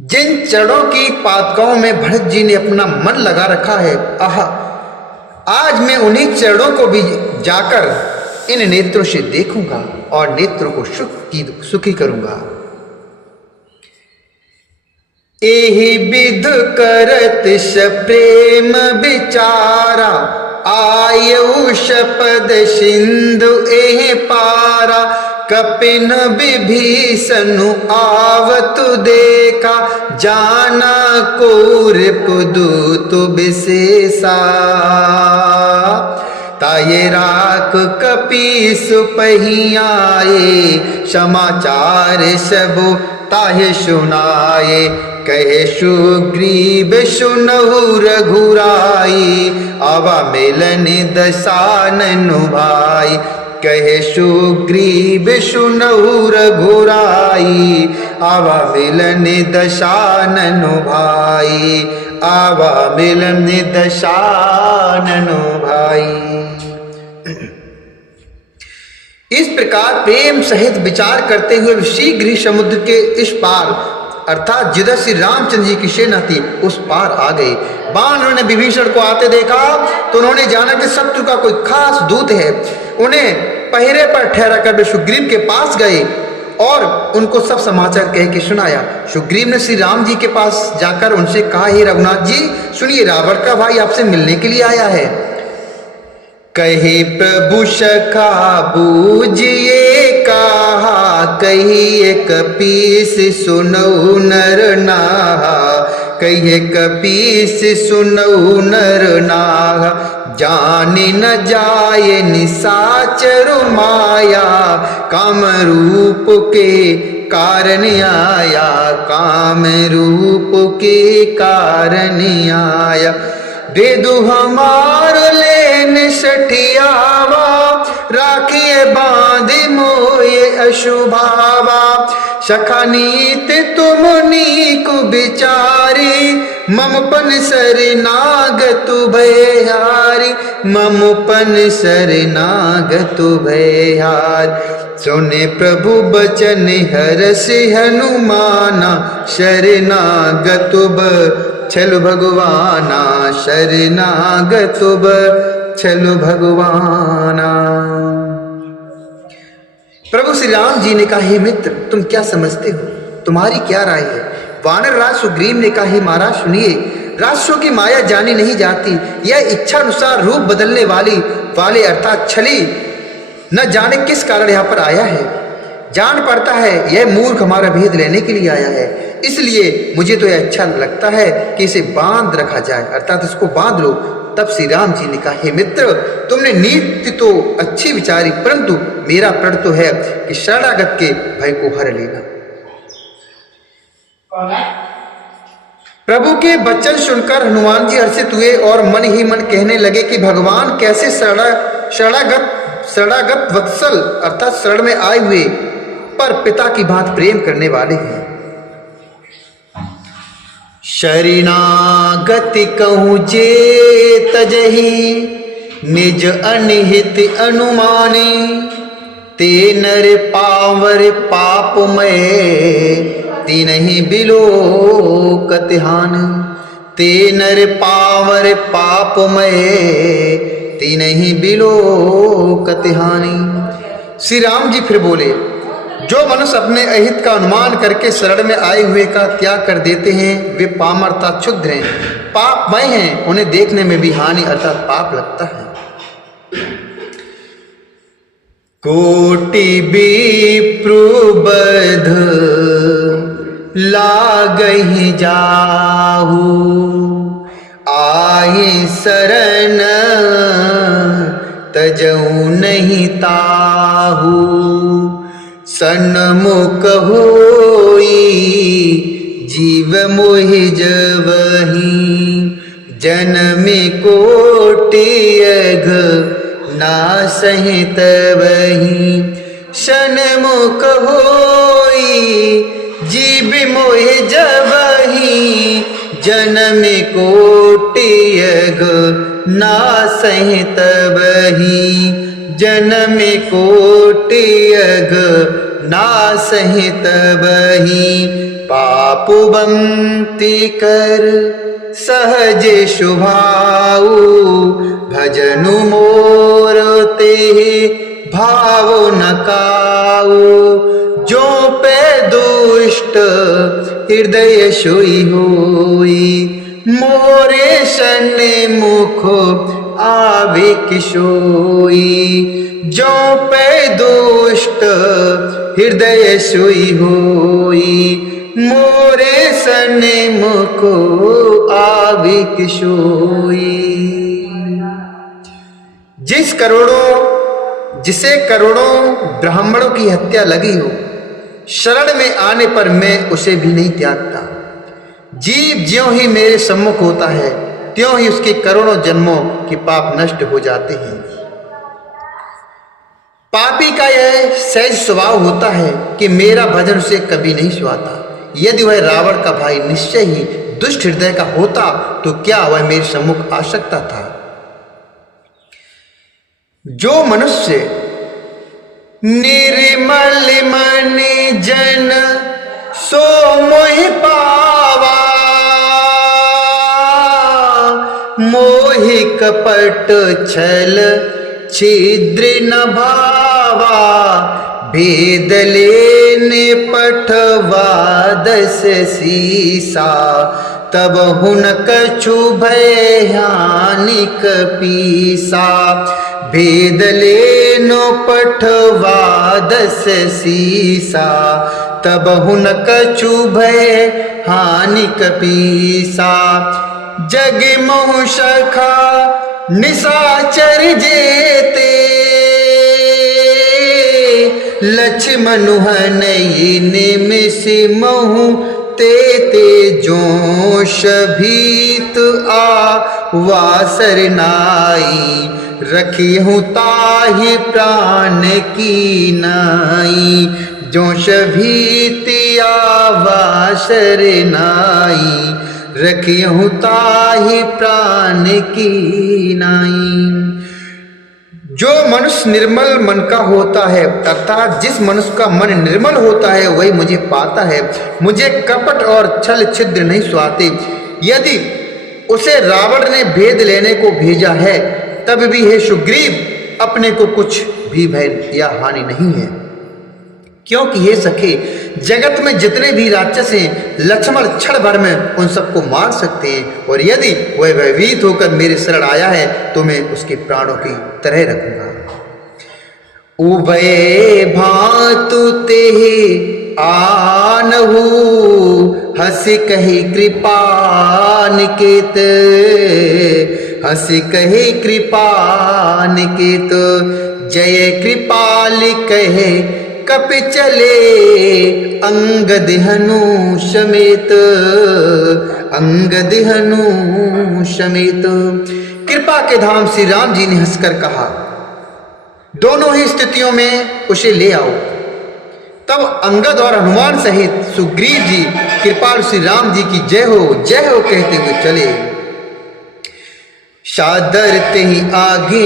जिन चरणों की पादुकाओं में भरत जी ने अपना मन लगा रखा है, आहा, आज मैं उन्हीं चरणों को भी जाकर इन नेत्रों से देखूंगा और नेत्रों को सुखी करूंगा। एहि विध करत प्रेम विचारा, आयु शपद सिंधु एह पारा। कपिन विभीषणु आवतु देखा, जाना कोरिप दूत विशेषा। ताये राख कपीस पहियाए, समाचार सबो ताहे सुनाए। कहे सुग्रीव सुनहु रघुराई, आवा मिलन दशानन भाई। कहे सुग्रीव सुनहु रघुराई, आवा मिलन दशानन भाई। आवा मिलन दशानन भाई। इस प्रकार प्रेम सहित विचार करते हुए शीघ्र ही समुद्र के इस पार अर्थात जिधर श्री रामचंद्र जी की सेना थी उस पार आ गए। बाण ने विभीषण को आते देखा तो उन्होंने जाना कि शत्रु का कोई खास दूत है। उन्हें पहरे पर ठहरा कर वे सुग्रीव के पास गए और उनको सब समाचार कह के सुनाया। सुग्रीव ने श्री राम जी के पास जाकर उनसे कहा, हे रघुनाथ जी सुनिए, रावण का भाई आपसे मिलने के लिए आया है। कहे प्रभु सखा बूझिए कहा, कहिए कपीस सुनऊ नर नाहा। कहिए कपीस सुनऊ नर नाहा, जाने न जाए निशाचर माया। काम रूप के कारण आया, काम रूप के कारण आया। बेदु हमार लेन सठियावा, राखिए बांधे मोये अशुभावा। सखा नीत तुम नीकु विचारी, ममपन शरणागतु भयहारी। ममपन शरणागतु भयहारी। सुने प्रभु बचन हरष हनुमाना, शरणागतु छल भगवाना। शरणागतु छल भगवाना। प्रभु श्री राम जी ने कहा, हे मित्र तुम क्या समझते हो, तुम्हारी क्या राय है। वानर राज सुग्रीव ने कहा, हे महाराज सुनिए, राक्षसों की माया जानी नहीं जाती। यह इच्छा अनुसार रूप बदलने वाले अर्थात छली न जाने किस कारण यहाँ पर आया है। जान पड़ता है यह मूर्ख हमारा भेद लेने के लिए आया है, इसलिए मुझे तो यह अच्छा लगता है कि इसे बांध रखा जाए, अर्थात इसको बांध लो। तब श्री राम जी ने कहा, हे मित्र तुमने नीति तो अच्छी विचारी, परंतु मेरा प्रण तो है कि शरणागत के भय को हर लेना। प्रभु के वचन सुनकर हनुमान जी हर्षित हुए और मन ही मन कहने लगे कि भगवान कैसे शरणागत वत्सल अर्थात शरण में आए हुए पर पिता की भांति प्रेम करने वाले हैं। शरणागति कहूँ जे तजहि, निज अनहित अनुमाने। ते नर पावर पापमय, तिनहि बिलोकत हान। ते नर पावर पापमय, तिनहि बिलोकत हानि। श्री राम जी फिर बोले, जो मनुष्य अपने अहित का अनुमान करके शरण में आए हुए का त्याग कर देते हैं वे पामरता क्षुद्र हैं, पापमय हैं, उन्हें देखने में भी हानि अर्थात पाप लगता है। कोटि विप्रुबध लागहि जाहू, आए शरण तजऊ नहीं ताहू। सन्मुख होई जीव मोहि जवही, जन्म कोटि अघ नासहि तबहि। सन्मुख होई जीव मोहि जवही, जन्म कोटि अघ नासहि तबहि। जन्म कोटि अघ नासहि तबहि। बापुबंती कर सहजे शुभाऊ भजनु मोर ते भाव नकाऊ जो पे दुष्ट हृदय सोई होई मोरे सन्ने मुख आवे किशोई जो पे दुष्ट हृदय सोई होई मोरे सन्ने मुख आवे किशोई। जिसे करोड़ों ब्राह्मणों की हत्या लगी हो, शरण में आने पर मैं उसे भी नहीं त्यागता। जीव ज्यों ही मेरे सम्मुख होता है त्यों ही उसके करोड़ों जन्मों के पाप नष्ट हो जाते हैं। पापी का यह सहज स्वभाव होता है कि मेरा भजन उसे कभी नहीं सुहाता। यदि वह रावण का भाई निश्चय ही दुष्ट हृदय का होता तो क्या वह मेरे सम्मुख आ सकता था। जो मनुष्य निर्मल मन जन सो मोहि पावा मोहि कपट छल छिद्र न भावा भेद लेने पठवा 10 सीसा तब हुन कछु भय हानिक पीसा भेद लेनो पठवा 10 सीसा तब हुन कछु भय हानिक पीसा जग मोह सखा निशाचर जेते लक्ष्मण निमिष महु ते जोश भीत आ वासर नाई रखी हूँ ताहि प्राण की नाई जोश भीत आ वासर नाई रखी हूँ ताहि प्राण की नाई। जो मनुष्य निर्मल मन का होता है अर्थात जिस मनुष्य का मन निर्मल होता है वही मुझे पाता है। मुझे कपट और छल छिद्र नहीं सुहाते। यदि उसे रावण ने भेद लेने को भेजा है तब भी हे सुग्रीव अपने को कुछ भी भय या हानि नहीं है, क्योंकि हे सखे जगत में जितने भी राक्षस हैं लक्ष्मण क्षण भर में उन सबको मार सकते हैं और यदि वह भयभीत होकर मेरे शरण आया है तो मैं उसके प्राणों की तरह रखूंगा। उभय भातु ते आनहु हंसी कही कृपा निकेत हंसी कही कृपा निकेत जय कृपाल कहे कपि चले अंगद हनु समेत अंगद हनु समेत। कृपा के धाम श्री राम जी ने हंसकर कहा दोनों ही स्थितियों में उसे ले आओ। तब अंगद और हनुमान सहित सुग्रीव जी कृपाल श्री राम जी की जय हो कहते हुए चले। सादर ते ही आगे